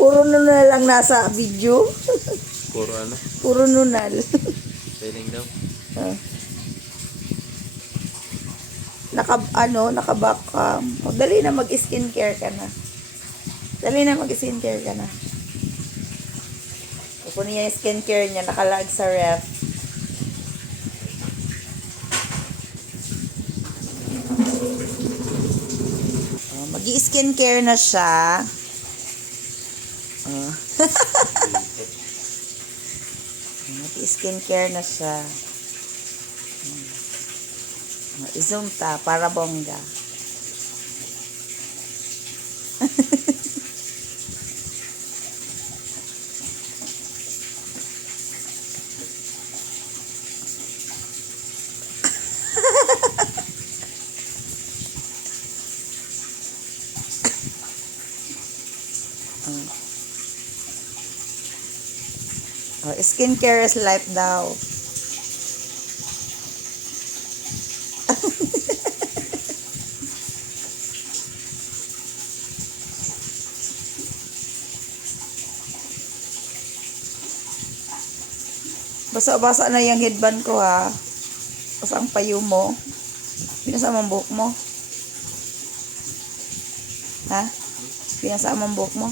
Puro nunal lang nasa video. Puro ano? Puro nunal. Feeling daw. Ah. Naka-back cam. O, dali na mag-skincare ka na. Dali na mag-skincare ka na. Kukunin niya yung skincare niya, nakalag sa ref. Mag-i-skincare na siya. Mag-i-skincare na siya. I-zoom ta para bongga. Skincare is life daw. Basa-basa na yung headband ko ha. Basa ang payo mo. Binasa mo ang buhok mo. Ha? Binasa mo ang buhok mo.